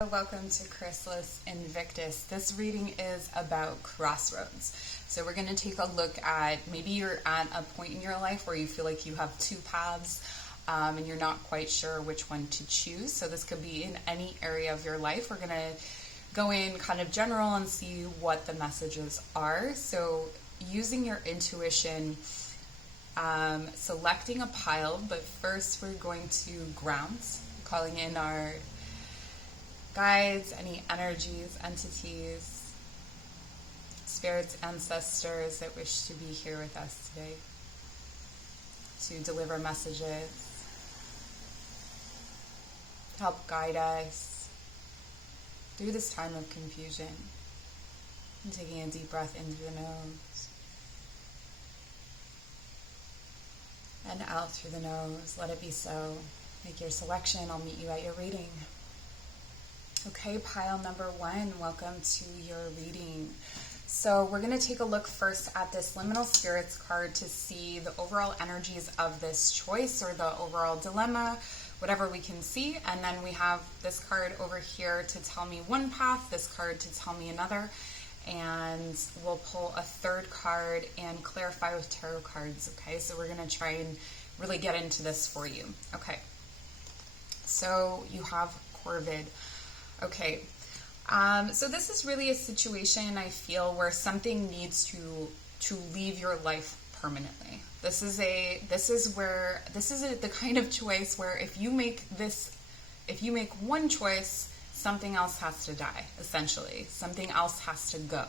Welcome to Chrysalis Invictus. This reading is about Crossroads. So we're going to take a look at, maybe you're at a point in your life where you feel like you have two paths and you're not quite sure which one to choose. So this could be in any area of your life. We're going to go in kind of general and see what the messages are. So using your intuition, selecting a pile, but first we're going to ground, calling in our guides, any energies, entities, spirits, ancestors that wish to be here with us today to deliver messages, help guide us through this time of confusion. And taking a deep breath into the nose and out through the nose. Let it be so. Make your selection. I'll meet you at your reading. Okay, pile number 1, welcome to your reading. So we're going to take a look first at this Liminal Spirits card to see the overall energies of this choice or the overall dilemma, whatever we can see. And then we have this card over here to tell me one path, this card to tell me another. And we'll pull a third card and clarify with tarot cards. Okay, so we're going to try and really get into this for you. Okay, so you have Corvid. Okay, so this is really a situation, I feel, where something needs to leave your life permanently. This is the kind of choice where if you make one choice, something else has to die, essentially. Something else has to go.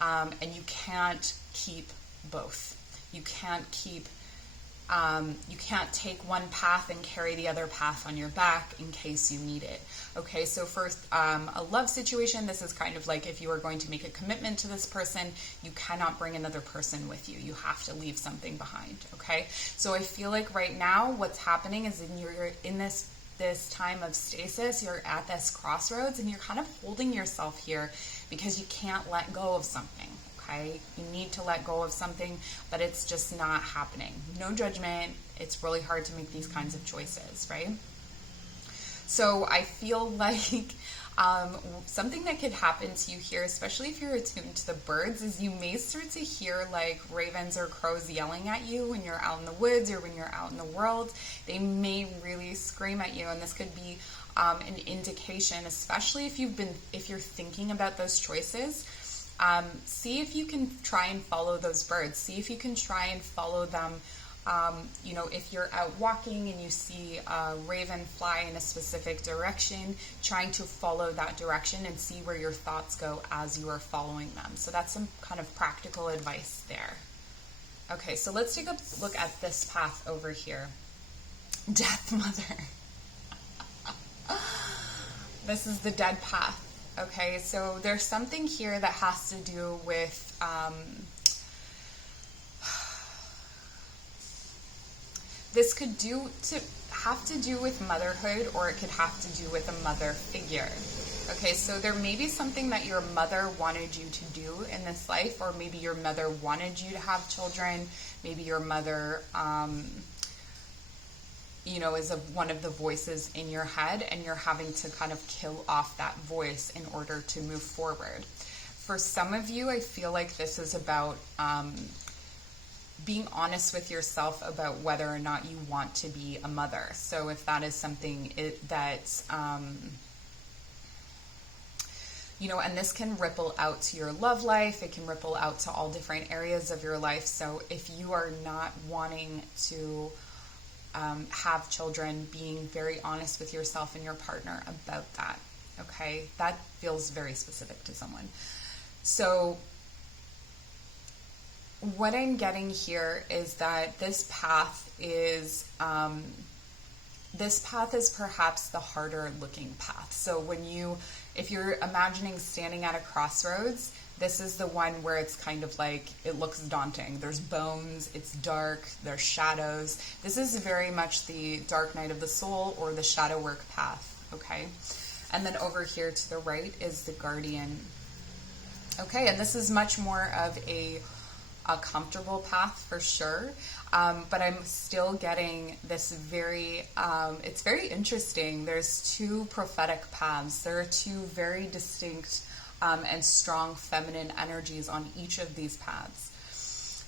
And you can't keep both. You can't take one path and carry the other path on your back in case you need it. Okay, so first, a love situation, this is kind of like if you are going to make a commitment to this person, you cannot bring another person with you. You have to leave something behind, okay? So I feel like right now what's happening is you're in this time of stasis, you're at this crossroads, and you're kind of holding yourself here because you can't let go of something. Okay? You need to let go of something, but it's just not happening. No judgment. It's really hard to make these kinds of choices, right? So I feel like something that could happen to you here, especially if you're attuned to the birds, is you may start to hear like ravens or crows yelling at you when you're out in the woods or when you're out in the world. They may really scream at you, and this could be an indication, especially if you're thinking about those choices. See if you can try and follow those birds. See if you can try and follow them. If you're out walking and you see a raven fly in a specific direction, trying to follow that direction and see where your thoughts go as you are following them. So that's some kind of practical advice there. Okay, so let's take a look at this path over here. Death Mother. This is the dead path. Okay, so there's something here that has to do with this could have to do with motherhood, or it could have to do with a mother figure. Okay, so there may be something that your mother wanted you to do in this life, or maybe your mother wanted you to have children. Maybe your mother is one of the voices in your head, and you're having to kind of kill off that voice in order to move forward. For some of you, I feel like this is about being honest with yourself about whether or not you want to be a mother. So if that is something and this can ripple out to your love life, it can ripple out to all different areas of your life. So if you are not wanting to have children, being very honest with yourself and your partner about that. Okay, that feels very specific to someone. So what I'm getting here is that this path is perhaps the harder looking path. So if you're imagining standing at a crossroads, this is the one where it's kind of like, it looks daunting. There's bones, it's dark, there's shadows. This is very much the dark night of the soul or the shadow work path, okay? And then over here to the right is the guardian. Okay, and this is much more of a a comfortable path for sure. But I'm still getting this it's very interesting. There's two prophetic paths. There are two very distinct and strong feminine energies on each of these paths.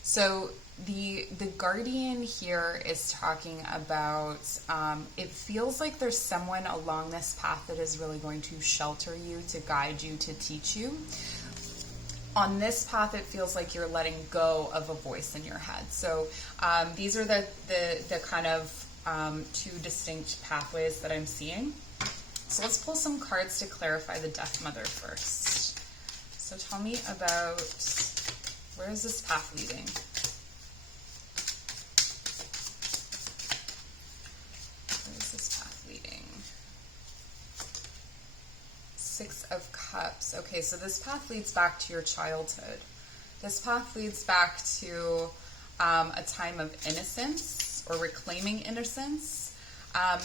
So the guardian here is talking about, it feels like there's someone along this path that is really going to shelter you, to guide you, to teach you. On this path, it feels like you're letting go of a voice in your head. So these are the kind of two distinct pathways that I'm seeing. So let's pull some cards to clarify the Death Mother first. So tell me about, where is this path leading? Where is this path leading? Six of Cups. Okay, so this path leads back to your childhood. This path leads back to a time of innocence or reclaiming innocence.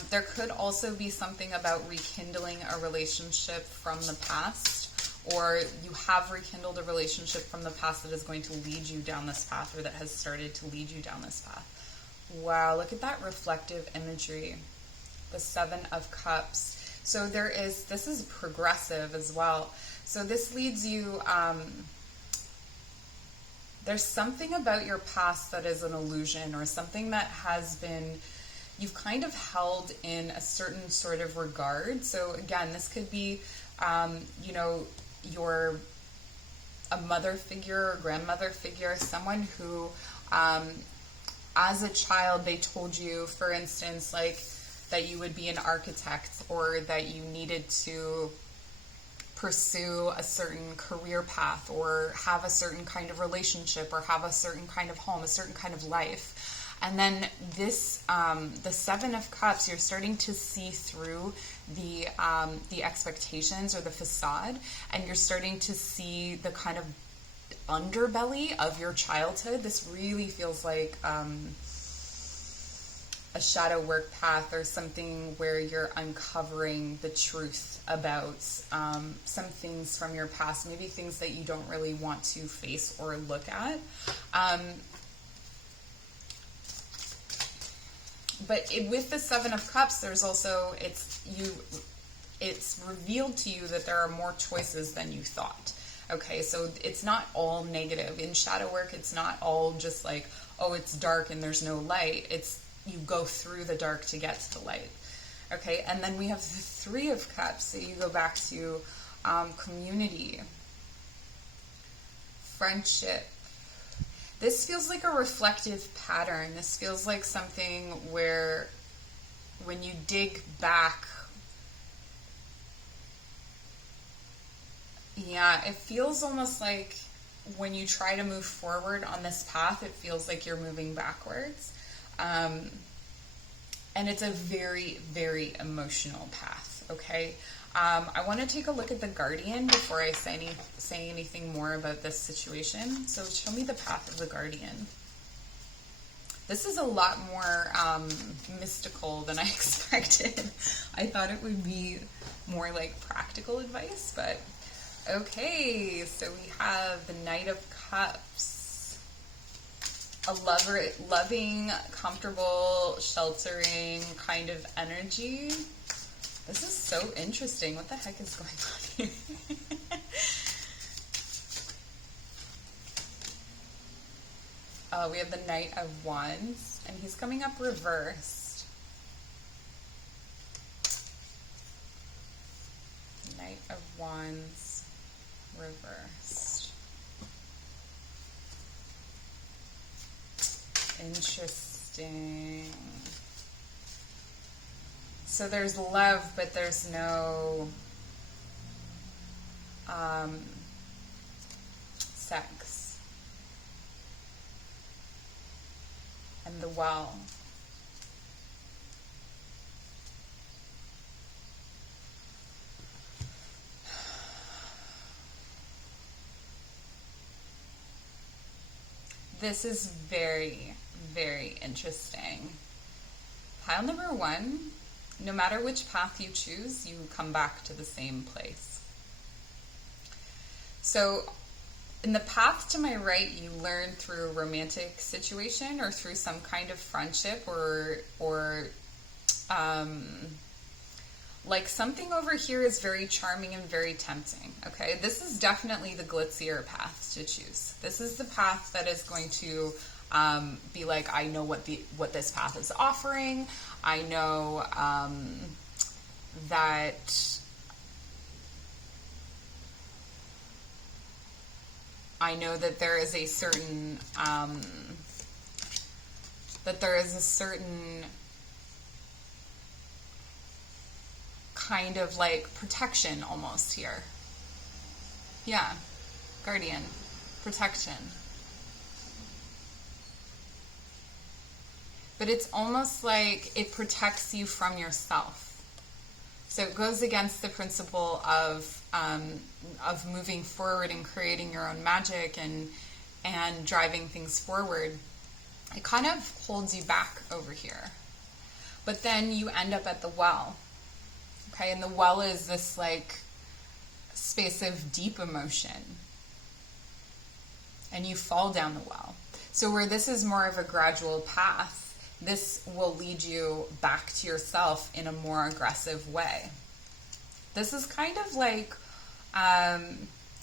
There could also be something about rekindling a relationship from the past, or you have rekindled a relationship from the past that is going to lead you down this path, or that has started to lead you down this path. Wow, look at that reflective imagery. The Seven of Cups. So this is progressive as well. So this leads you, there's something about your past that is an illusion, or something that has been, you've kind of held in a certain sort of regard. So again, this could be, you're a mother figure or grandmother figure, someone who, as a child, they told you, for instance, like, that you would be an architect, or that you needed to pursue a certain career path, or have a certain kind of relationship, or have a certain kind of home, a certain kind of life. And then this, the Seven of Cups, you're starting to see through the expectations or the facade, and you're starting to see the kind of underbelly of your childhood. This really feels like a shadow work path, or something where you're uncovering the truth about some things from your past, maybe things that you don't really want to face or look at. But with the Seven of Cups, there's also, it's revealed to you that there are more choices than you thought. Okay, so it's not all negative. In shadow work, it's not all just like, oh, it's dark and there's no light. It's, you go through the dark to get to the light. Okay, and then we have the Three of Cups. So you go back to community, friendship. This feels like a reflective pattern. This feels like something where when you dig back, yeah, it feels almost like when you try to move forward on this path, it feels like you're moving backwards. And it's a very, very emotional path, okay? I want to take a look at the Guardian before I say anything more about this situation. So show me the path of the Guardian. This is a lot more mystical than I expected. I thought it would be more like practical advice, but okay. So we have the Knight of Cups. A loving, comfortable, sheltering kind of energy. This is so interesting. What the heck is going on here? We have the Knight of Wands, and he's coming up reversed. Knight of Wands reversed. Interesting. So there's love, but there's no sex. And the Well. This is very, very interesting. Pile number one, no matter which path you choose, you come back to the same place. So In the path to my right, you learn through a romantic situation or through some kind of friendship or like something over here is very charming and very tempting. Okay, this is definitely the glitzier path to choose. This is the path that is going to be like, I know what this path is offering. I know that there is a certain kind of like protection almost here. Yeah, guardian, protection. But it's almost like it protects you from yourself. So it goes against the principle of moving forward and creating your own magic and driving things forward. It kind of holds you back over here. But then you end up at the well. Okay, and the well is this like space of deep emotion. And you fall down the well. So where this is more of a gradual path, this will lead you back to yourself in a more aggressive way. This is kind of like,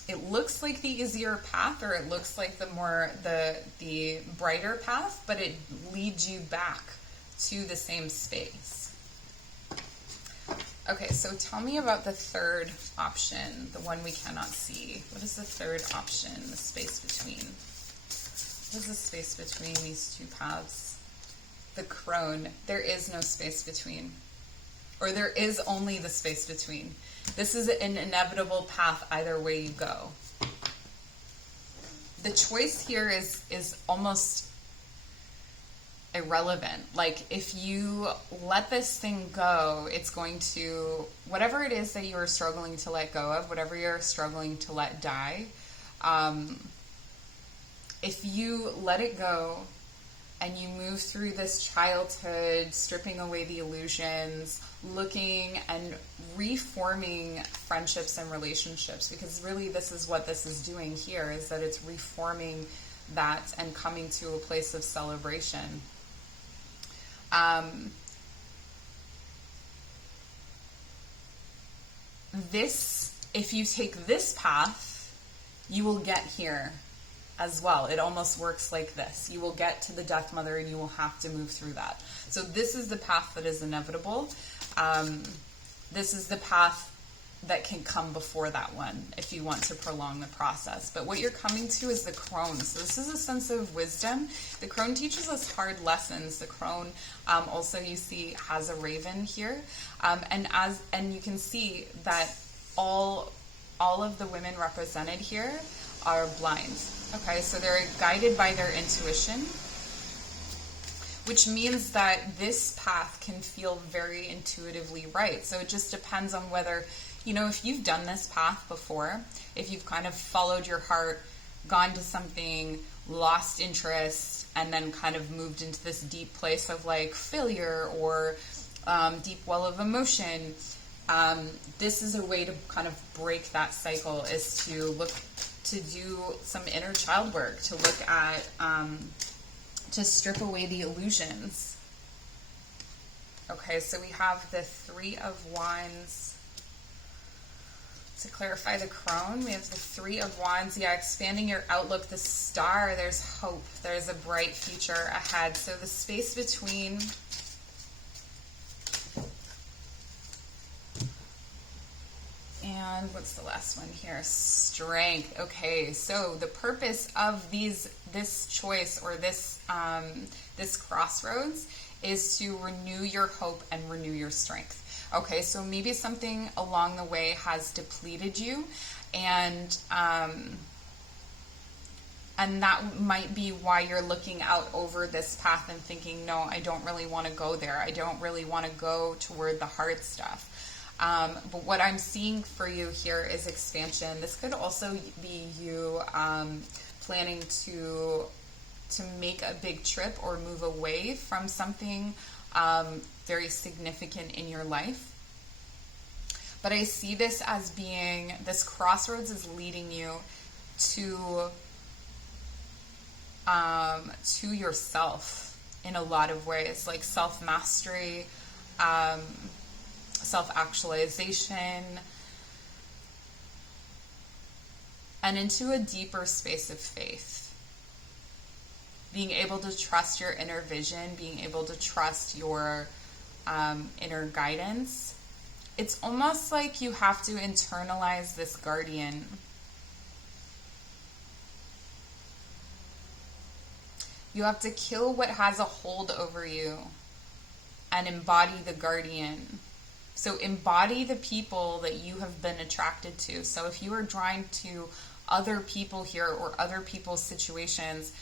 it looks like the easier path, or it looks like the brighter path, but it leads you back to the same space. Okay, so tell me about the third option, the one we cannot see. What is the third option, the space between? What is the space between these two paths? The crone. There is no space between. Or there is only the space between. This is an inevitable path either way you go. The choice here is almost irrelevant. Like, if you let this thing go, it's going to, whatever it is that you are struggling to let go of, whatever you're struggling to let die, if you let it go and you move through this childhood, stripping away the illusions, looking and reforming friendships and relationships, because really this is what this is doing here, is that it's reforming that and coming to a place of celebration. If you take this path, you will get here as well. It almost works like this. You will get to the Death Mother and you will have to move through that. So this is the path that is inevitable. This is the path that can come before that one if you want to prolong the process. But what you're coming to is the crone. So this is a sense of wisdom. The crone teaches us hard lessons. The crone also, you see, has a raven here. And you can see that all of the women represented here are blind. Okay, so they're guided by their intuition, which means that this path can feel very intuitively right. So it just depends on whether, if you've done this path before, if you've kind of followed your heart, gone to something, lost interest, and then kind of moved into this deep place of like failure or deep well of emotion, this is a way to kind of break that cycle, is to look to do some inner child work, to look at, to strip away the illusions. Okay, so we have the Three of Wands. To clarify the crone, we have the Three of Wands. Yeah, expanding your outlook, the Star, there's hope. There's a bright future ahead. So the space between... And what's the last one here? Strength. Okay, so the purpose of this choice, or this crossroads, is to renew your hope and renew your strength. Okay, so maybe something along the way has depleted you, and that might be why you're looking out over this path and thinking, no, I don't really want to go there. I don't really want to go toward the hard stuff. But what I'm seeing for you here is expansion. This could also be you planning to make a big trip or move away from something very significant in your life. But I see this as being, this crossroads is leading you to yourself in a lot of ways, like self-mastery, self-actualization, and into a deeper space of faith. Being able to trust your inner vision, being able to trust your inner guidance. It's almost like you have to internalize this guardian. You have to kill what has a hold over you and embody the guardian. So embody the people that you have been attracted to. So if you are drawn to other people here or other people's situations,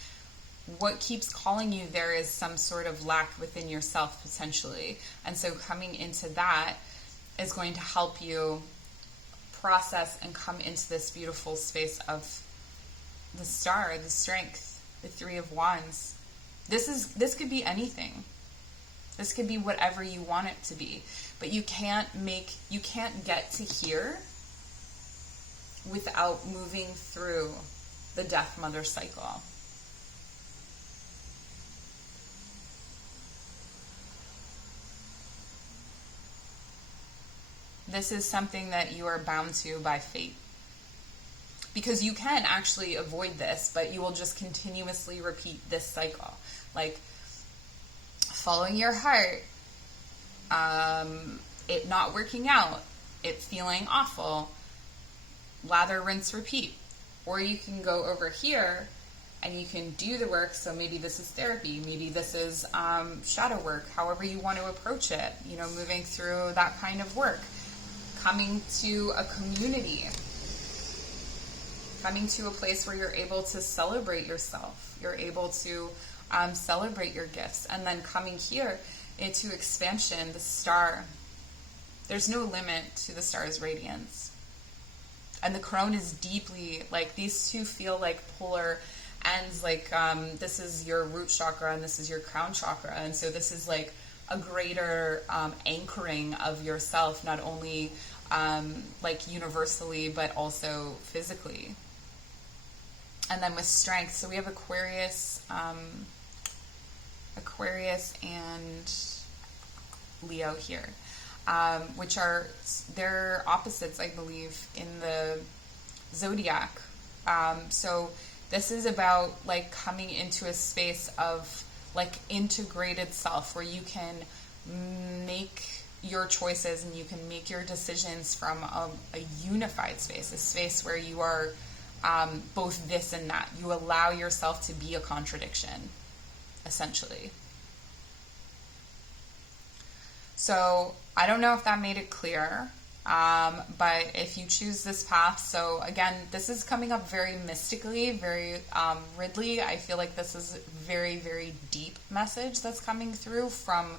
what keeps calling you there is some sort of lack within yourself potentially. And so coming into that is going to help you process and come into this beautiful space of the star, the strength, the Three of Wands. This could be anything. This could be whatever you want it to be. But you can't get to here without moving through the Death Mother cycle. This is something that you are bound to by fate. Because you can actually avoid this, but you will just continuously repeat this cycle. Like following your heart, it not working out, it feeling awful, lather, rinse, repeat. Or you can go over here and you can do the work. So maybe this is therapy, maybe this is shadow work, however you want to approach it, moving through that kind of work. Coming to a community, coming to a place where you're able to celebrate yourself, you're able to celebrate your gifts, and then coming here into expansion, the star. There's no limit to the star's radiance. And the crone is deeply, like, these two feel like polar ends, like this is your root chakra and this is your crown chakra. And so this is like a greater anchoring of yourself, not only like universally, but also physically. And then with strength, so we have Aquarius and Leo here, which are, they're opposites, I believe, in the zodiac. So this is about like coming into a space of like integrated self, where you can make your choices and you can make your decisions from a unified space, a space where you are both this and that. You allow yourself to be a contradiction, essentially. So I don't know if that made it clear, but if you choose this path, so again, this is coming up very mystically, very Ridley. I feel like this is very, very deep message that's coming through from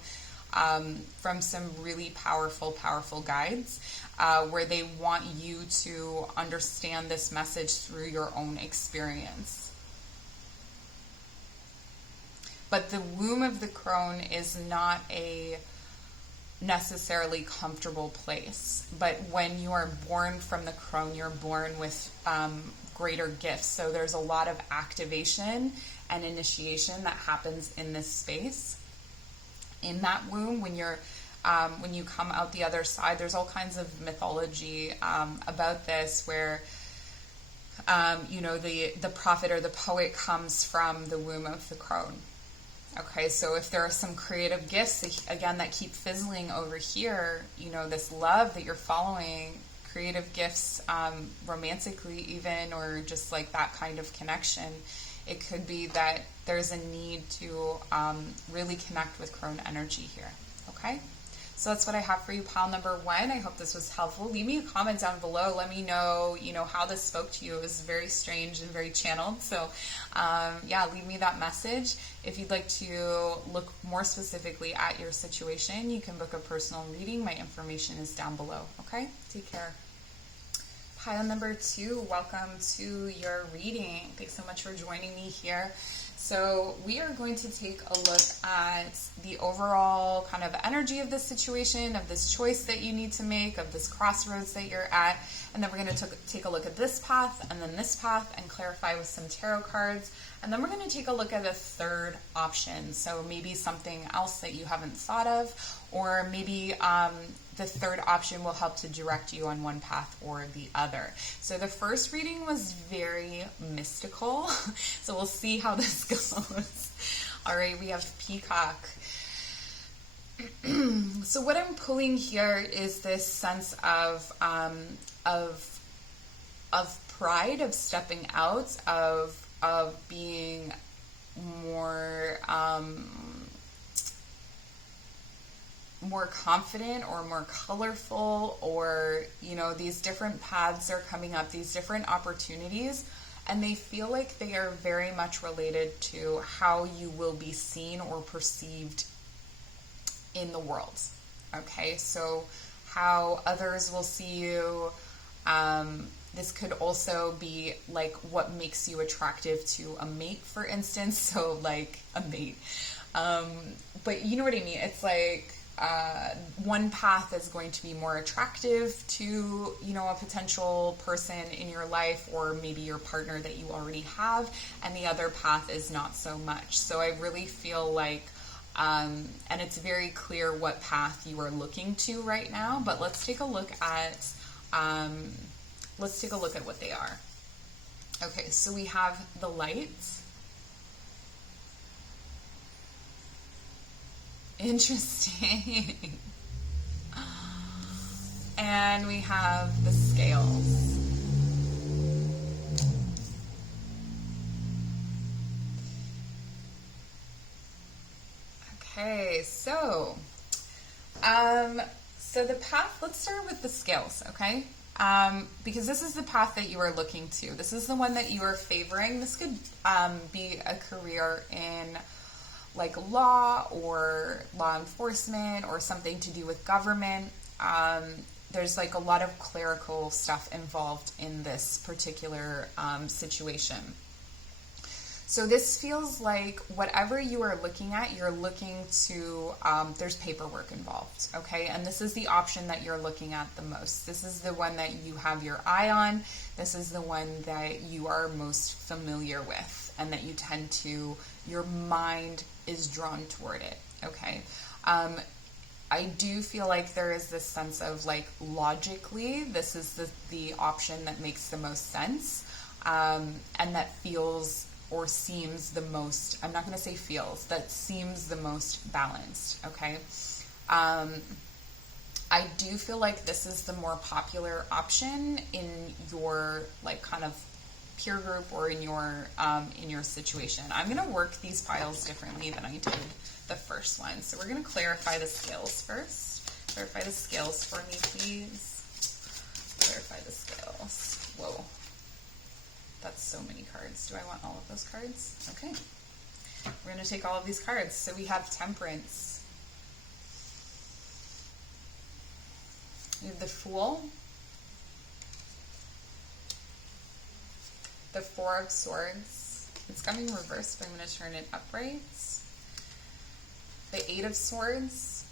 some really powerful guides, where they want you to understand this message through your own experience. But the womb of the crone is not a necessarily comfortable place. But when you are born from the crone, you're born with greater gifts. So there's a lot of activation and initiation that happens in this space. In that womb, when you come out the other side, there's all kinds of mythology about this, where the prophet or the poet comes from the womb of the crone. Okay, so if there are some creative gifts, again, that keep fizzling over here, this love that you're following, creative gifts, romantically even, or just like that kind of connection, it could be that there's a need to really connect with crone energy here, okay? So that's what I have for you, pile number 1. I hope this was helpful. Leave me a comment down below. Let me know, how this spoke to you. It was very strange and very channeled. So, leave me that message. If you'd like to look more specifically at your situation, you can book a personal reading. My information is down below, okay? Take care. Pile number 2, welcome to your reading. Thanks so much for joining me here. So we are going to take a look at the overall kind of energy of this situation, of this choice that you need to make, of this crossroads that you're at. And then we're going to take a look at this path and then this path and clarify with some tarot cards. And then we're going to take a look at a third option. So maybe something else that you haven't thought of, or maybe the third option will help to direct you on one path or the other. So the first reading was very mystical. So we'll see how this goes. All right, we have Peacock. So what I'm pulling here is this sense of pride, of stepping out, of being more more confident or more colorful, or, you know, these different paths are coming up, these different opportunities, and they feel like they are very much related to how you will be seen or perceived in the world. Okay, so how others will see you. This could also be like what makes you attractive to a mate, for instance. So like a mate. But you know what I mean? It's like one path is going to be more attractive to, you know, a potential person in your life, or maybe your partner that you already have, and the other path is not so much. So I really feel like, and it's very clear what path you are looking to right now, but let's take a look at what they are. Okay, so we have the light. Interesting. And we have the scales. Okay, so the path, let's start with the scales, okay? Because this is the path that you are looking to. This is the one that you are favoring. This could be a career in like law or law enforcement, or something to do with government. There's like a lot of clerical stuff involved in this particular situation. So this feels like whatever you are looking at, you're looking to, there's paperwork involved, okay? And this is the option that you're looking at the most. This is the one that you have your eye on. This is the one that you are most familiar with, and that you tend to, your mind is drawn toward it, okay? I do feel like there is this sense of like, logically, this is the option that makes the most sense, and that feels or seems the most, I'm not going to say feels, that seems the most balanced, okay? I do feel like this is the more popular option in your like kind of peer group, or in your situation. I'm going to work these files differently than I did the first one. So we're going to clarify the scales first. Clarify the scales for me, please. Clarify the scales. Whoa. That's so many cards. Do I want all of those cards? Okay. We're going to take all of these cards. So we have Temperance. We have the Fool. The Four of Swords. It's coming reversed, but I'm going to turn it upright. The Eight of Swords.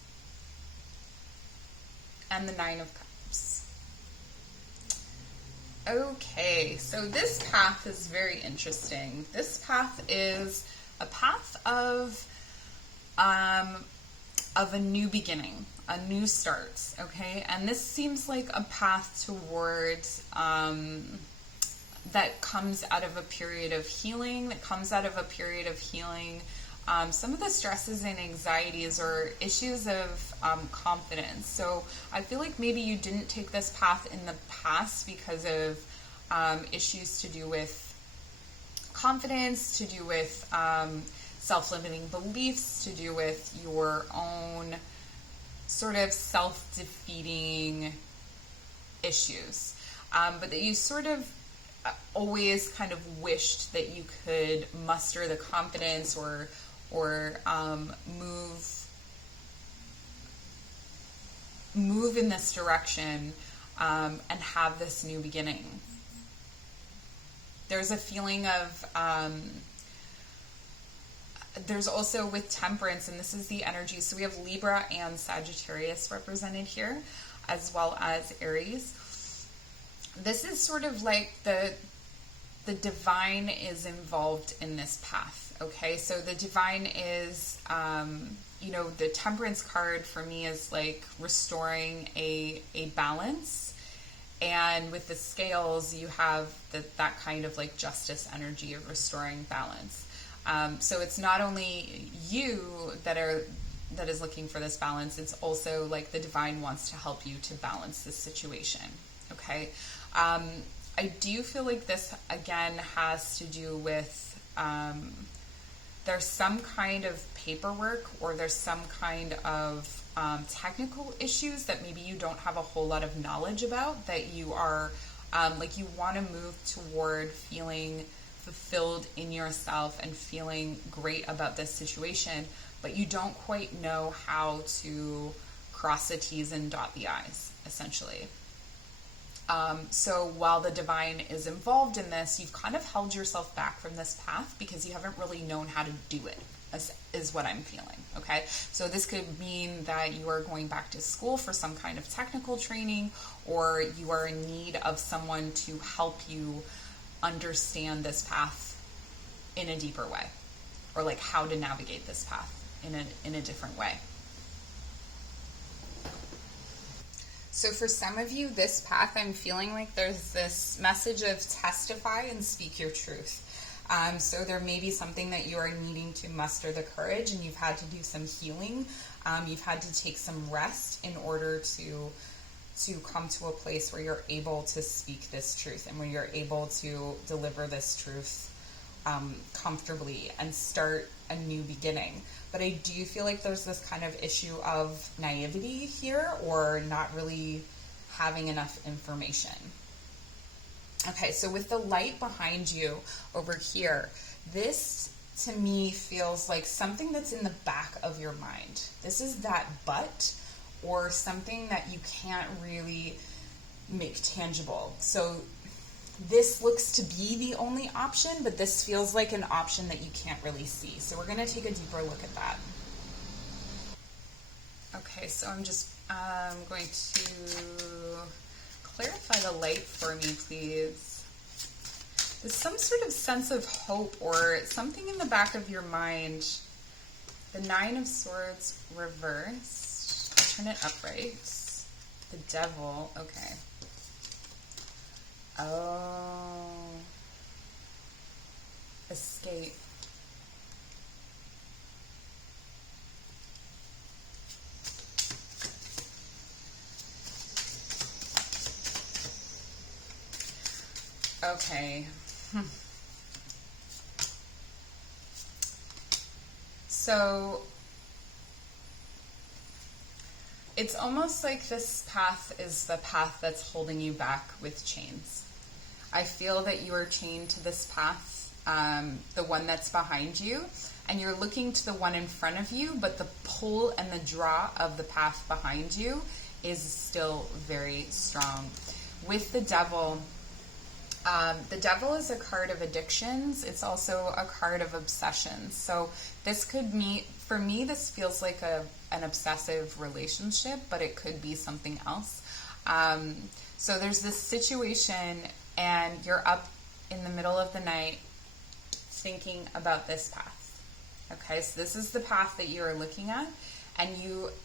And the Nine of Cups. Okay, so this path is very interesting. This path is a path of a new beginning, a new start, okay? And this seems like a path towards that comes out of a period of healing, some of the stresses and anxieties or issues of confidence. So I feel like maybe you didn't take this path in the past because of issues to do with confidence, to do with self-limiting beliefs, to do with your own sort of self-defeating issues. But that you sort of always kind of wished that you could muster the confidence or move in this direction and have this new beginning. There's a feeling of there's also with temperance, and this is the energy. So we have Libra and Sagittarius represented here, as well as Aries. This is sort of like the divine is involved in this path. Okay, so the divine is, the temperance card for me is like restoring a balance. And with the scales, you have that kind of like justice energy of restoring balance. So it's not only you that is looking for this balance, it's also like the divine wants to help you to balance this situation. Okay. I do feel like this again has to do with, there's some kind of paperwork or there's some kind of technical issues that maybe you don't have a whole lot of knowledge about, that you are you want to move toward feeling fulfilled in yourself and feeling great about this situation, but you don't quite know how to cross the T's and dot the I's, essentially. So while the divine is involved in this, you've kind of held yourself back from this path because you haven't really known how to do it, is what I'm feeling, okay? So this could mean that you are going back to school for some kind of technical training, or you are in need of someone to help you understand this path in a deeper way, or like how to navigate this path in a different way. So for some of you, this path, I'm feeling like there's this message of testify and speak your truth. So there may be something that you are needing to muster the courage, and you've had to do some healing. You've had to take some rest in order to come to a place where you're able to speak this truth and where you're able to deliver this truth comfortably and start a new beginning. But I do feel like there's this kind of issue of naivety here, or not really having enough information. Okay, so with the light behind you over here, this to me feels like something that's in the back of your mind. This is that but, or something that you can't really make tangible. So this looks to be the only option, but this feels like an option that you can't really see. So we're going to take a deeper look at that. Okay, so I'm just going to clarify the light for me, please. There's some sort of sense of hope or something in the back of your mind. The Nine of Swords reversed. Turn it upright. The Devil. Okay. Oh. Escape. Okay. So it's almost like this path is the path that's holding you back with chains. I feel that you are chained to this path, the one that's behind you, and you're looking to the one in front of you, but the pull and the draw of the path behind you is still very strong. With the Devil is a card of addictions. It's also a card of obsessions. So this could mean, for me, this feels like an obsessive relationship, but it could be something else. So there's this situation, and you're up in the middle of the night thinking about this path. Okay, so this is the path that you are looking at, and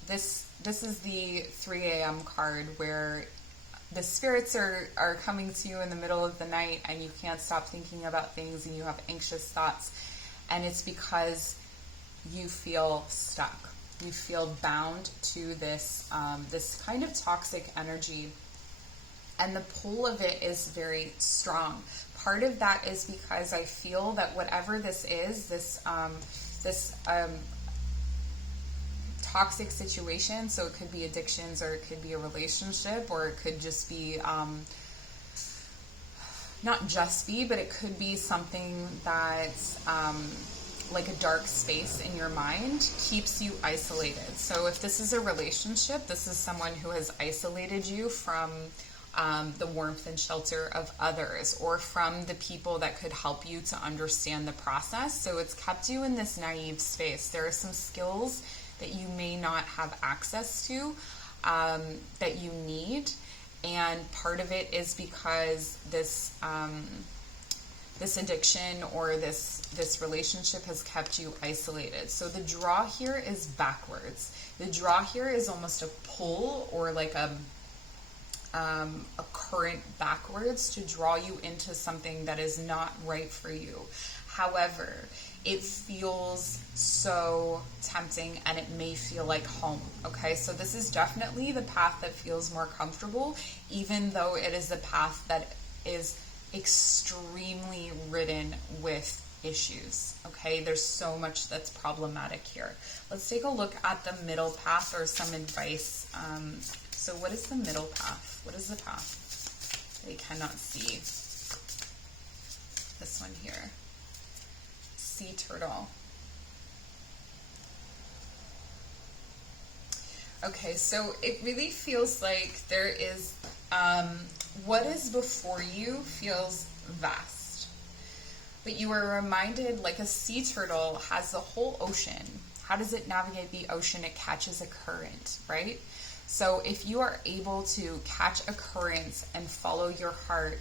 this is the 3 a.m. card where the spirits are coming to you in the middle of the night, and you can't stop thinking about things, and you have anxious thoughts, and it's because you feel stuck. You feel bound to this this kind of toxic energy, and the pull of it is very strong. Part of that is because I feel that whatever this is, this toxic situation, so it could be addictions, or it could be a relationship, or it could just be not just be, but it could be something that's like a dark space in your mind, keeps you isolated. So if this is a relationship, this is someone who has isolated you from the warmth and shelter of others, or from the people that could help you to understand the process. So it's kept you in this naive space. There are some skills that you may not have access to that you need. And part of it is because this addiction or this relationship has kept you isolated. So the draw here is backwards. The draw here is almost a pull, or like a current backwards to draw you into something that is not right for you. However, it feels so tempting and it may feel like home. Okay, so this is definitely the path that feels more comfortable, even though it is a path that is extremely ridden with issues. Okay, there's so much that's problematic here. Let's take a look at the middle path, or some advice. So what is the middle path? What is the path that you cannot see? This one here. Sea turtle. Okay, so it really feels like there is, what is before you feels vast. But you are reminded, like a sea turtle has the whole ocean. How does it navigate the ocean? It catches a current, right? So if you are able to catch a current and follow your heart,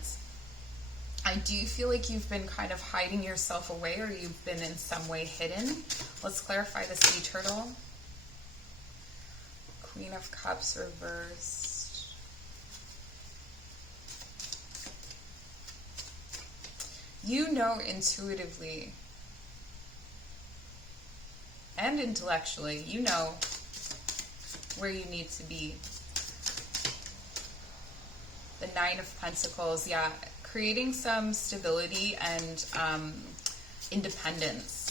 I do feel like you've been kind of hiding yourself away, or you've been in some way hidden. Let's clarify the sea turtle. Queen of Cups reversed. You know intuitively and intellectually, you know where you need to be. The Nine of Pentacles, yeah, creating some stability and independence.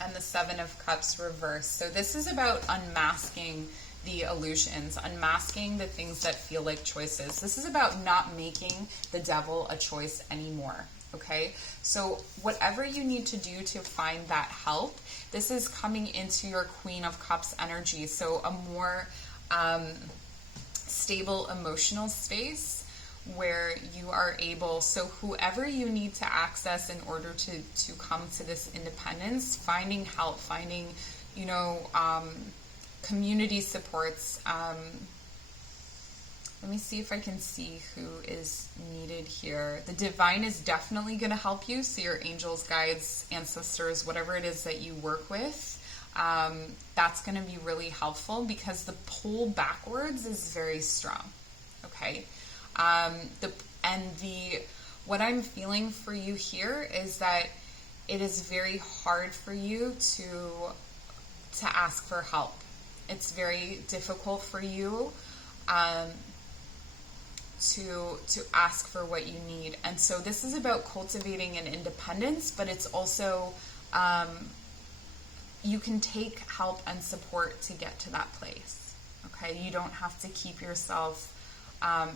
And the Seven of Cups reversed. So this is about unmasking the illusions, unmasking the things that feel like choices. This is about not making the devil a choice anymore. Okay, so whatever you need to do to find that help, this is coming into your Queen of Cups energy. So a more stable emotional space where you are able, so whoever you need to access in order to come to this independence, finding help, finding, community supports. Let me see if I can see who is needed here. The divine is definitely going to help you. So your angels, guides, ancestors, whatever it is that you work with, that's going to be really helpful, because the pull backwards is very strong. Okay. What I'm feeling for you here is that it is very hard for you to ask for help. It's very difficult for you to ask for what you need. And so this is about cultivating an independence, but it's also, you can take help and support to get to that place. Okay, you don't have to keep yourself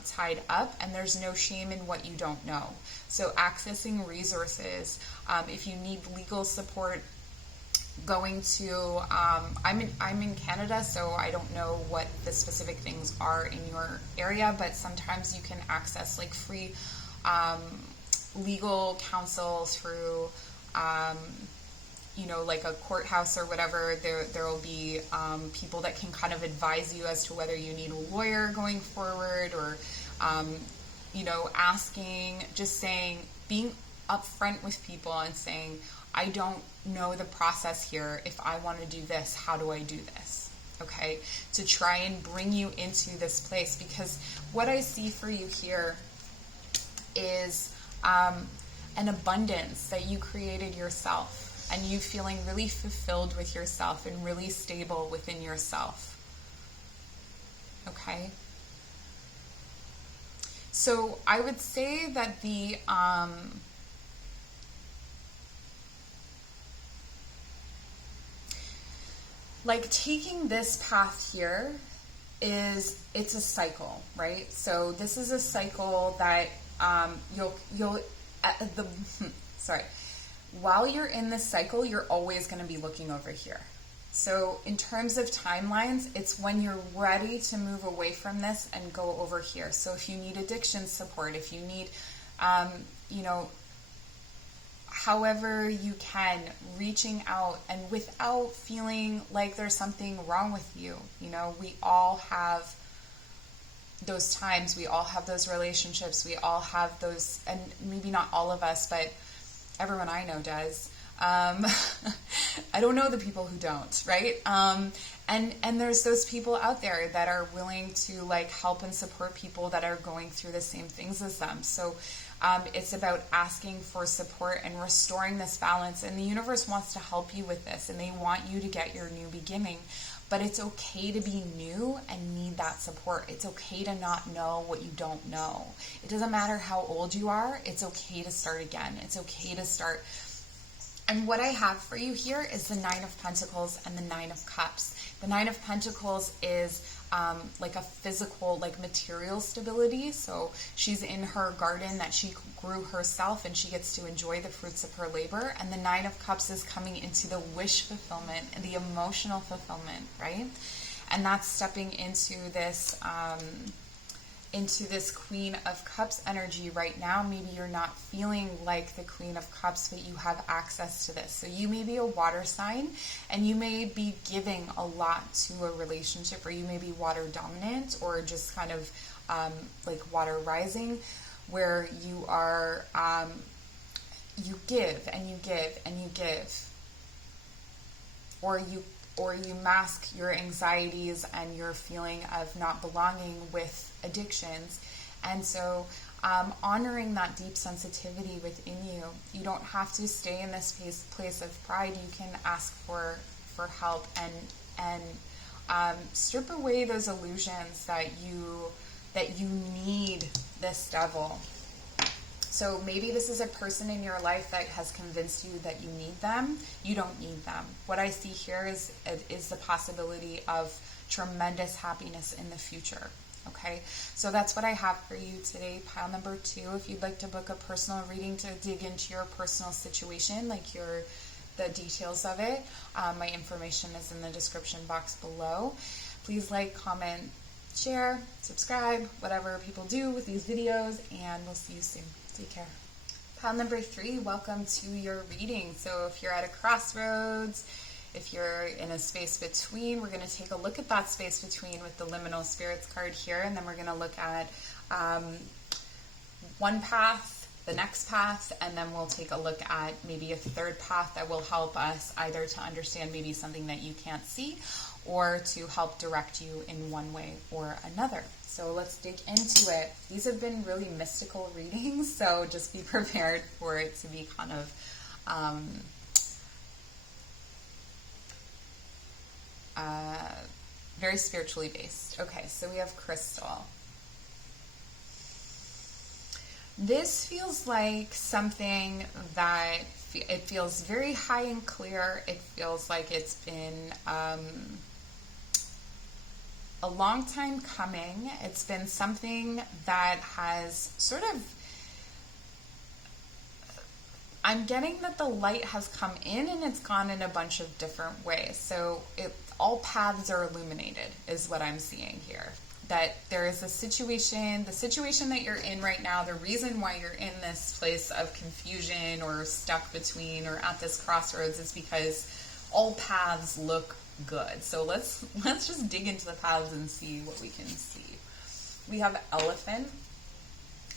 tied up, and there's no shame in what you don't know. So accessing resources, if you need legal support, going to, I'm in Canada, so I don't know what the specific things are in your area, but sometimes you can access like free legal counsel through, like a courthouse or whatever. There will be people that can kind of advise you as to whether you need a lawyer going forward, or, asking, just saying, being upfront with people and saying, I don't know the process here. If I want to do this, how do I do this? Okay, to try and bring you into this place, because what I see for you here is an abundance that you created yourself, and you feeling really fulfilled with yourself and really stable within yourself. Okay, so I would say that the like taking this path here it's a cycle, right? So this is a cycle that while you're in this cycle, you're always going to be looking over here. So in terms of timelines, it's when you're ready to move away from this and go over here. So if you need addiction support, if you need, however you can, reaching out and without feeling like there's something wrong with you. We all have those times, we all have those relationships, we all have those, and maybe not all of us, but everyone I know does. I don't know the people who don't, right? And there's those people out there that are willing to help and support people that are going through the same things as them. So it's about asking for support and restoring this balance. And the universe wants to help you with this, and they want you to get your new beginning. But it's okay to be new and need that support. It's okay to not know what you don't know. It doesn't matter how old you are. It's okay to start again. It's okay to start. And what I have for you here is the Nine of Pentacles and the Nine of Cups. The Nine of Pentacles is like a physical, material stability. So she's in her garden that she grew herself, and she gets to enjoy the fruits of her labor. And the Nine of Cups is coming into the wish fulfillment and the emotional fulfillment, right? And that's stepping into this Queen of Cups energy right now. Maybe you're not feeling like the Queen of Cups, but you have access to this. So you may be a water sign, and you may be giving a lot to a relationship, or you may be water dominant, or just kind of water rising, where you are, you give and you give and you give, or you mask your anxieties and your feeling of not belonging with addictions. And so honoring that deep sensitivity within you. You don't have to stay in this place of pride. You can ask for help and strip away those illusions that you need this devil. So maybe this is a person in your life that has convinced you that you need them. You don't need them. What I see here is the possibility of tremendous happiness in the future. Okay, so that's what I have for you today. Pile number 2. If you'd like to book a personal reading to dig into your personal situation, the details of it, my information is in the description box below. Please like, comment, share, subscribe, whatever people do with these videos, and we'll see you soon. Take care. Pile number 3, welcome to your reading. So if you're at a crossroads, if you're in a space between, we're going to take a look at that space between with the liminal spirits card here, and then we're going to look at one path, the next path, and then we'll take a look at maybe a third path that will help us either to understand maybe something that you can't see, or to help direct you in one way or another. So let's dig into it. These have been really mystical readings, so just be prepared for it to be kind of very spiritually based. Okay, so we have crystal. This feels like something that it feels very high and clear. It feels like it's been a long time coming. It's been something that has sort of, I'm getting that the light has come in and it's gone in a bunch of different ways. So all paths are illuminated is what I'm seeing here. That there is a situation, the situation that you're in right now, the reason why you're in this place of confusion or stuck between or at this crossroads is because all paths look good. So let's just dig into the paths and see what we can see. We have elephant.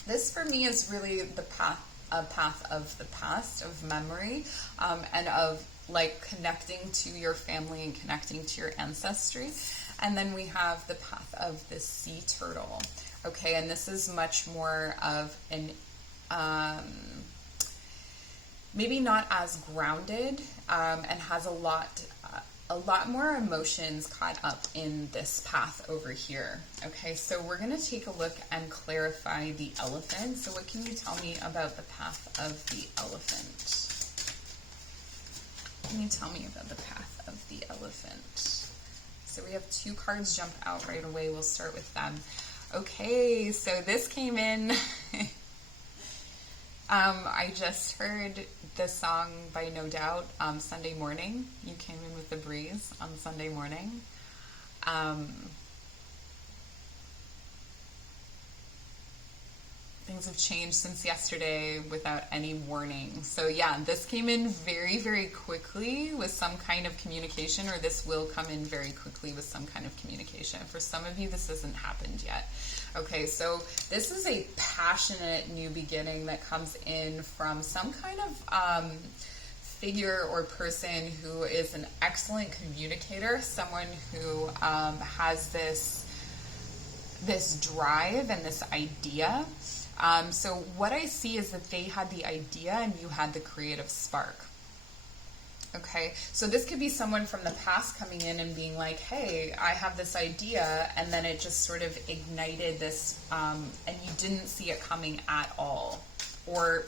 This for me is really a path of the past, of memory, and of connecting to your family and connecting to your ancestry. And then we have the path of the sea turtle. Okay, and this is much more of an maybe not as grounded, and has a lot more emotions caught up in this path over here. Okay, so we're going to take a look and clarify the elephant. So what can you tell me about the path of the elephant? What can you tell me about the path of the elephant? So we have 2 cards jump out right away. We'll start with them. Okay, so this came in I just heard the song by No Doubt, Sunday Morning. You came in with the breeze on Sunday morning. Things have changed since yesterday without any warning. So yeah, this came in very, very quickly with some kind of communication, or this will come in very quickly with some kind of communication. For some of you, this hasn't happened yet. Okay, so this is a passionate new beginning that comes in from some kind of figure or person who is an excellent communicator, someone who has this drive and this idea. So what I see is that they had the idea and you had the creative spark. Okay, so this could be someone from the past coming in and being like, hey, I have this idea, and then it just sort of ignited this, and you didn't see it coming at all. Or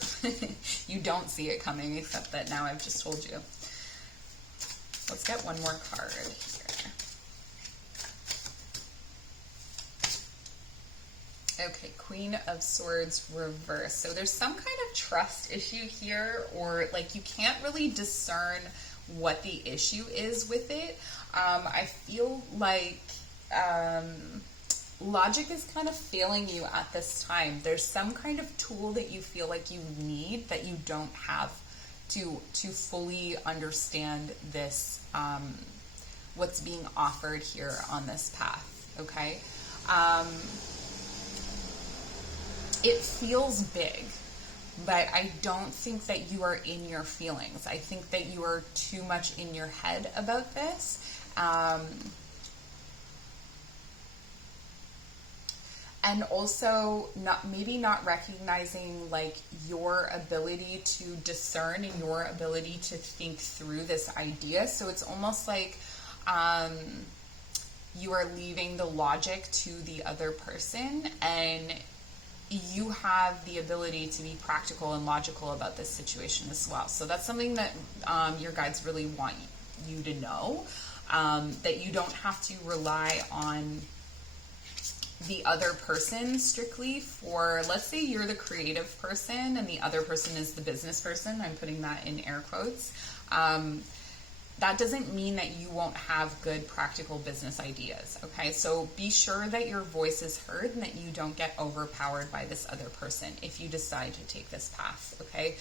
you don't see it coming, except that now I've just told you. Let's get one more card here. Okay, Queen of Swords reverse. So there's some kind of trust issue here, or like you can't really discern what the issue is with it. I feel like logic is kind of failing you at this time. There's some kind of tool that you feel like you need that you don't have to fully understand this, what's being offered here on this path, okay? It feels big, but I don't think that you are in your feelings. I think that you are too much in your head about this. And also maybe not recognizing like your ability to discern and your ability to think through this idea. So it's almost like you are leaving the logic to the other person, and you have the ability to be practical and logical about this situation as well. So that's something that your guides really want you to know, that you don't have to rely on the other person strictly for, let's say you're the creative person and the other person is the business person. I'm putting that in air quotes. That doesn't mean that you won't have good practical business ideas, okay? So be sure that your voice is heard and that you don't get overpowered by this other person if you decide to take this path, okay?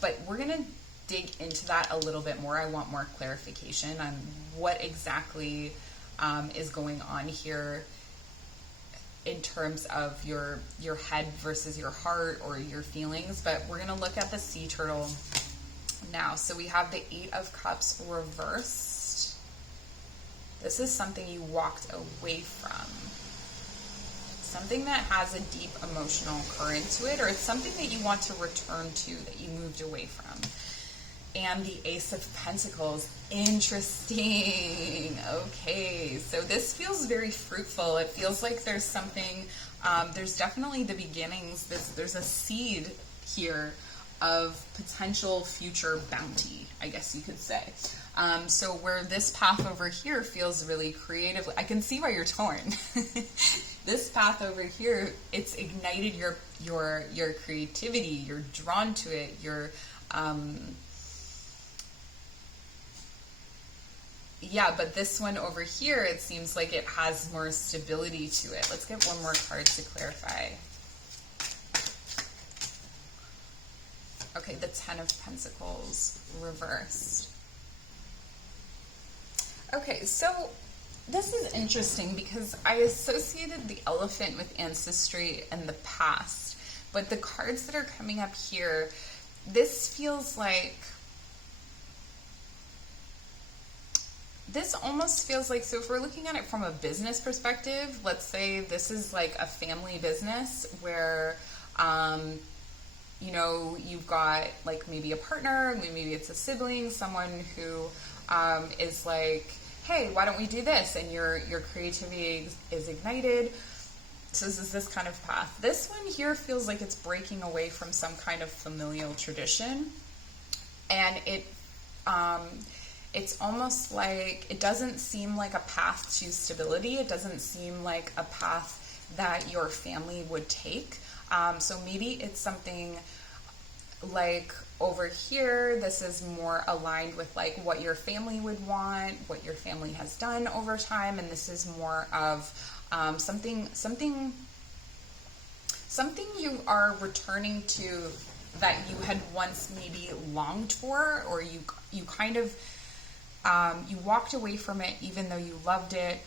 But we're gonna dig into that a little bit more. I want more clarification on what exactly is going on here in terms of your head versus your heart or your feelings. But we're gonna look at the sea turtle now. So we have the Eight of Cups reversed. This is something you walked away from. Something that has a deep emotional current to it, or it's something that you want to return to, that you moved away from. And the Ace of Pentacles. Interesting. Okay, so this feels very fruitful. It feels like there's something, there's definitely the beginnings. There's a seed here of potential future bounty, I guess you could say. So where this path over here feels really creative, I can see why you're torn. This path over here, it's ignited your creativity. You're drawn to it. You're yeah, but this one over here, it seems like it has more stability to it. Let's get one more card to clarify. Okay, the Ten of Pentacles reversed. Okay, so this is interesting because I associated the elephant with ancestry and the past, but the cards that are coming up here, this feels like, this almost feels like, so if we're looking at it from a business perspective, let's say this is like a family business where, you know, you've got like maybe a partner, maybe it's a sibling, someone who is like, hey, why don't we do this? And your creativity is ignited. So this is this kind of path. This one here feels like it's breaking away from some kind of familial tradition. And it's almost like, it doesn't seem like a path to stability. It doesn't seem like a path that your family would take. So maybe it's something like over here, this is more aligned with like what your family would want, what your family has done over time, and this is more of something you are returning to that you had once maybe longed for, or you kind of you walked away from it even though you loved it.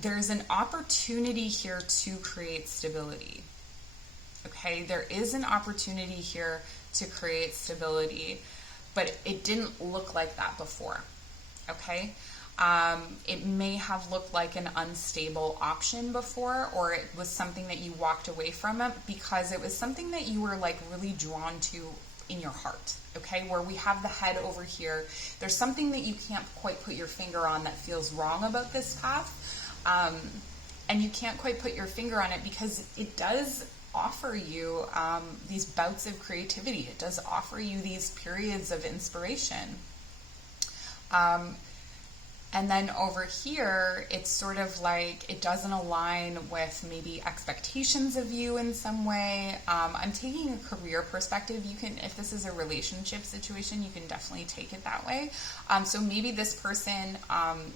There's an opportunity here to create stability. Okay, there is an opportunity here to create stability, but it didn't look like that before. Okay, it may have looked like an unstable option before, or it was something that you walked away from it because it was something that you were like really drawn to in your heart. Okay, where we have the head over here, there's something that you can't quite put your finger on that feels wrong about this path, and you can't quite put your finger on it because it does offer you these bouts of creativity. It does offer you these periods of inspiration. And then over here, it's sort of like it doesn't align with maybe expectations of you in some way. I'm taking a career perspective. You can, if this is a relationship situation, you can definitely take it that way. So maybe this person,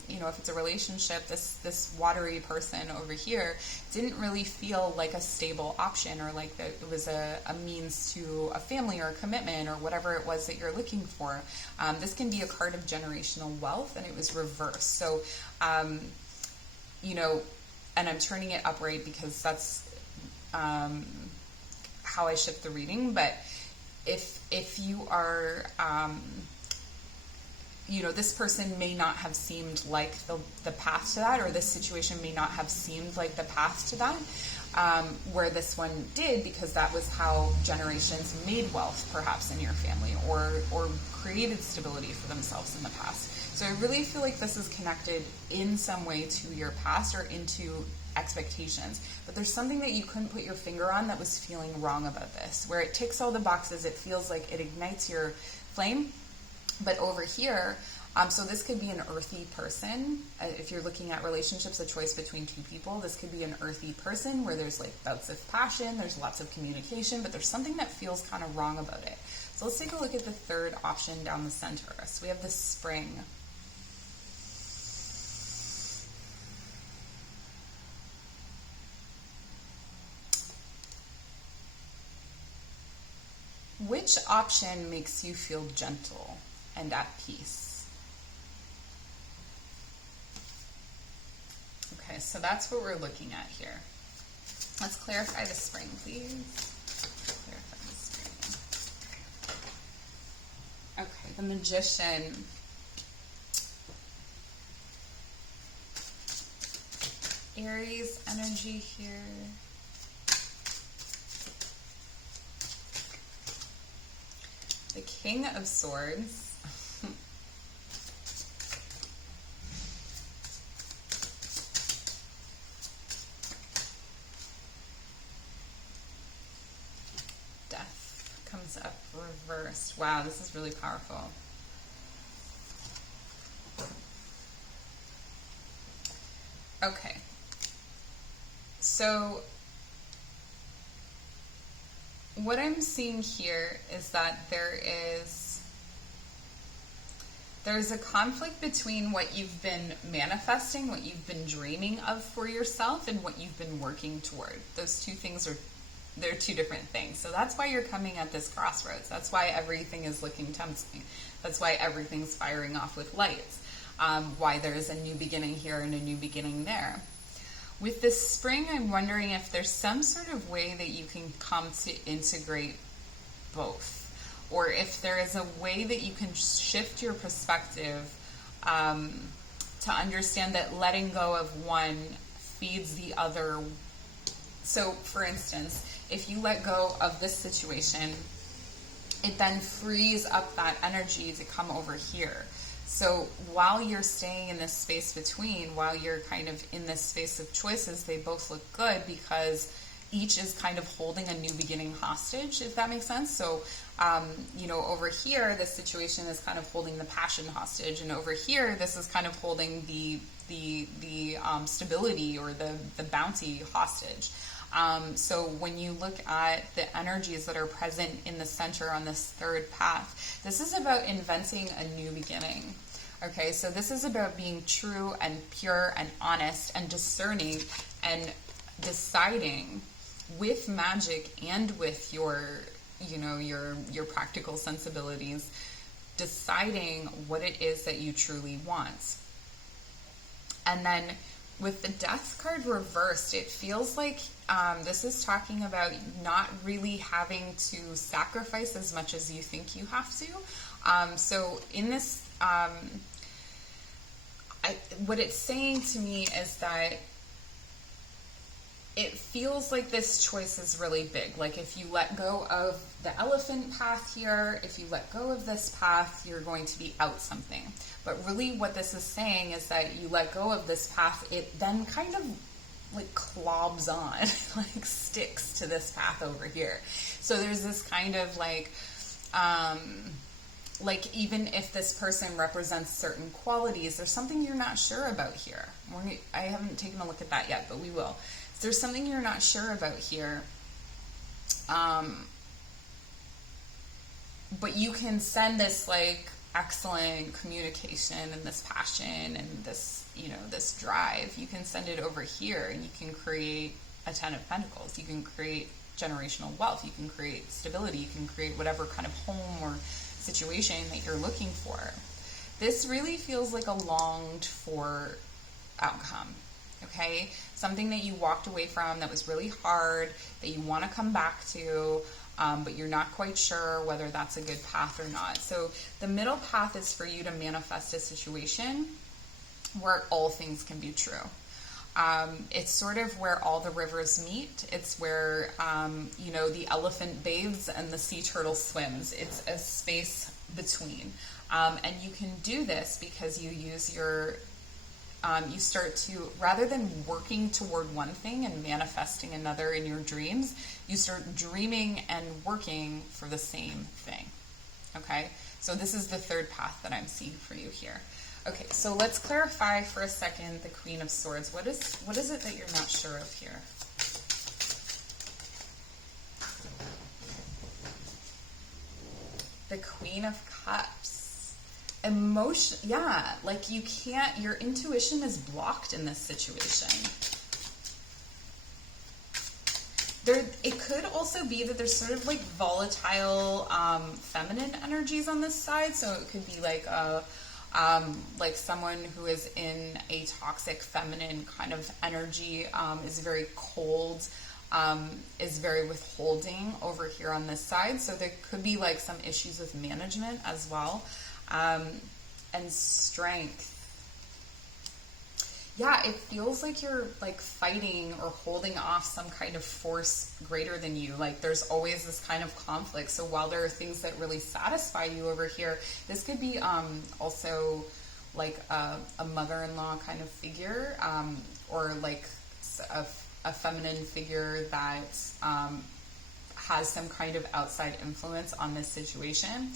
if it's a relationship, this watery person over here didn't really feel like a stable option, or like that it was a means to a family or a commitment or whatever it was that you're looking for. This can be a card of generational wealth, and it was reversed. So, and I'm turning it upright because that's how I shift the reading. But if you are, this person may not have seemed like the path to that, or this situation may not have seemed like the path to that, where this one did, because that was how generations made wealth perhaps in your family, or created stability for themselves in the past. So I really feel like this is connected in some way to your past or into expectations. But there's something that you couldn't put your finger on that was feeling wrong about this, where it ticks all the boxes. It feels like it ignites your flame. But over here, so this could be an earthy person. If you're looking at relationships, a choice between two people, this could be an earthy person where there's like bouts of passion, there's lots of communication, but there's something that feels kind of wrong about it. So let's take a look at the third option down the center. So we have the spring. Which option makes you feel gentle and at peace? Okay, so that's what we're looking at here. Let's clarify the spring, please. Clarify the spring. Okay, the Magician. Aries energy here. The King of Swords. Death comes up reversed. Wow, this is really powerful. Okay. So what I'm seeing here is that there's a conflict between what you've been manifesting, what you've been dreaming of for yourself, and what you've been working toward. Those two things they're two different things. So that's why you're coming at this crossroads. That's why everything is looking tempting. That's why everything's firing off with lights. Why there's a new beginning here and a new beginning there. With this spring, I'm wondering if there's some sort of way that you can come to integrate both, or if there is a way that you can shift your perspective to understand that letting go of one feeds the other. So, for instance, if you let go of this situation, it then frees up that energy to come over here. So while you're staying in this space between, while you're kind of in this space of choices, they both look good because each is kind of holding a new beginning hostage, if that makes sense. So, over here, this situation is kind of holding the passion hostage, and over here, this is kind of holding the stability or the bounty hostage. So when you look at the energies that are present in the center on this third path, this is about inventing a new beginning. Okay, so this is about being true and pure and honest and discerning and deciding with magic and with your, your practical sensibilities, deciding what it is that you truly want. And then with the Death card reversed, it feels like this is talking about not really having to sacrifice as much as you think you have to. So in this, what it's saying to me is that it feels like this choice is really big. Like if you let go of the elephant path here, if you let go of this path, you're going to be out something. But really what this is saying is that you let go of this path, it then kind of like clobs on, like sticks to this path over here. So there's this kind of like even if this person represents certain qualities, there's something you're not sure about here. I haven't taken a look at that yet, but we will. So there's something you're not sure about here. But you can send this like excellent communication and this passion and this, this drive. You can send it over here and you can create a 10 of Pentacles. You can create generational wealth. You can create stability. You can create whatever kind of home or situation that you're looking for. This really feels like a longed for outcome, okay? Something that you walked away from that was really hard, that you want to come back to, but you're not quite sure whether that's a good path or not. So the middle path is for you to manifest a situation where all things can be true. It's sort of where all the rivers meet. It's where, the elephant bathes and the sea turtle swims. It's a space between. And you can do this because you use your, you start to, rather than working toward one thing and manifesting another in your dreams, you start dreaming and working for the same thing. Okay? So this is the third path that I'm seeing for you here. Okay, so let's clarify for a second the Queen of Swords. What is it that you're not sure of here? The Queen of Cups. Emotion, yeah, like you can't, your intuition is blocked in this situation. It could also be that there's sort of like volatile feminine energies on this side, so it could be like like someone who is in a toxic feminine kind of energy, is very cold, is very withholding over here on this side. So there could be like some issues with management as well. And strength. Yeah, it feels like you're like fighting or holding off some kind of force greater than you. Like there's always this kind of conflict. So while there are things that really satisfy you over here, this could be also like a mother-in-law kind of figure, or like a feminine figure that has some kind of outside influence on this situation.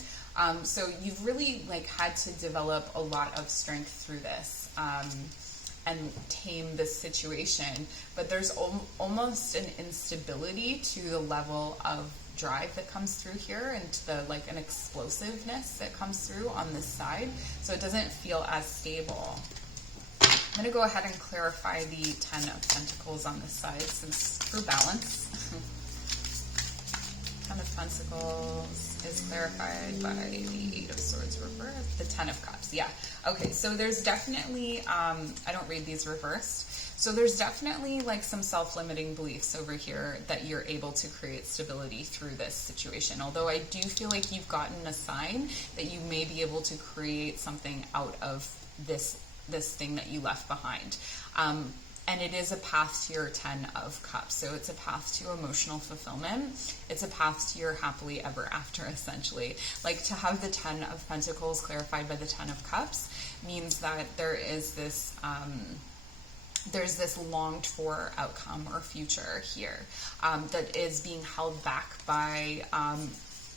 So you've really like had to develop a lot of strength through this. And tame this situation, but there's almost an instability to the level of drive that comes through here, and to the like an explosiveness that comes through on this side, so it doesn't feel as stable. I'm going to go ahead and clarify the 10 of Pentacles on this side, since for balance. 10 of Pentacles is clarified by the 8 of Swords reversed, the 10 of Cups. Yeah. Okay, so there's definitely, I don't read these reversed, so there's definitely like some self-limiting beliefs over here that you're able to create stability through this situation. Although I do feel like you've gotten a sign that you may be able to create something out of this thing that you left behind. And it is a path to your 10 of Cups. So it's a path to emotional fulfillment. It's a path to your happily ever after, essentially. Like to have the 10 of Pentacles clarified by the 10 of Cups means that there is this, there's this longed for outcome or future here that is being held back by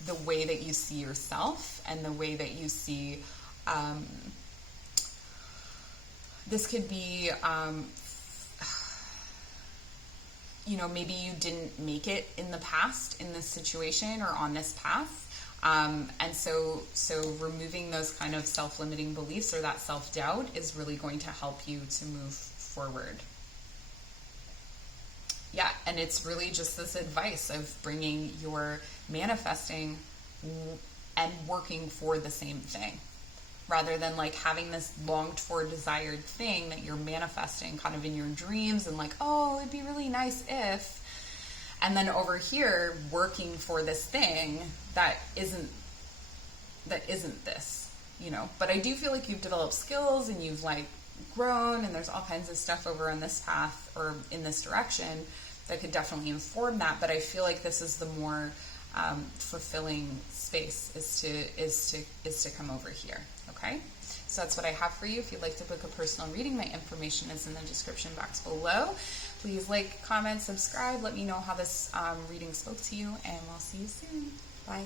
the way that you see yourself and the way that you see, this could be, maybe you didn't make it in the past in this situation or on this path. And so removing those kind of self-limiting beliefs or that self-doubt is really going to help you to move forward. Yeah, and it's really just this advice of bringing your manifesting and working for the same thing, rather than like having this longed for, desired thing that you're manifesting kind of in your dreams and like, oh, it'd be really nice if, and then over here working for this thing that isn't this, But I do feel like you've developed skills and you've like grown, and there's all kinds of stuff over on this path or in this direction that could definitely inform that. But I feel like this is the more fulfilling space is to come over here. Okay, so that's what I have for you. If you'd like to book a personal reading, my information is in the description box below. Please like, comment, subscribe. Let me know how this reading spoke to you, and we'll see you soon. Bye.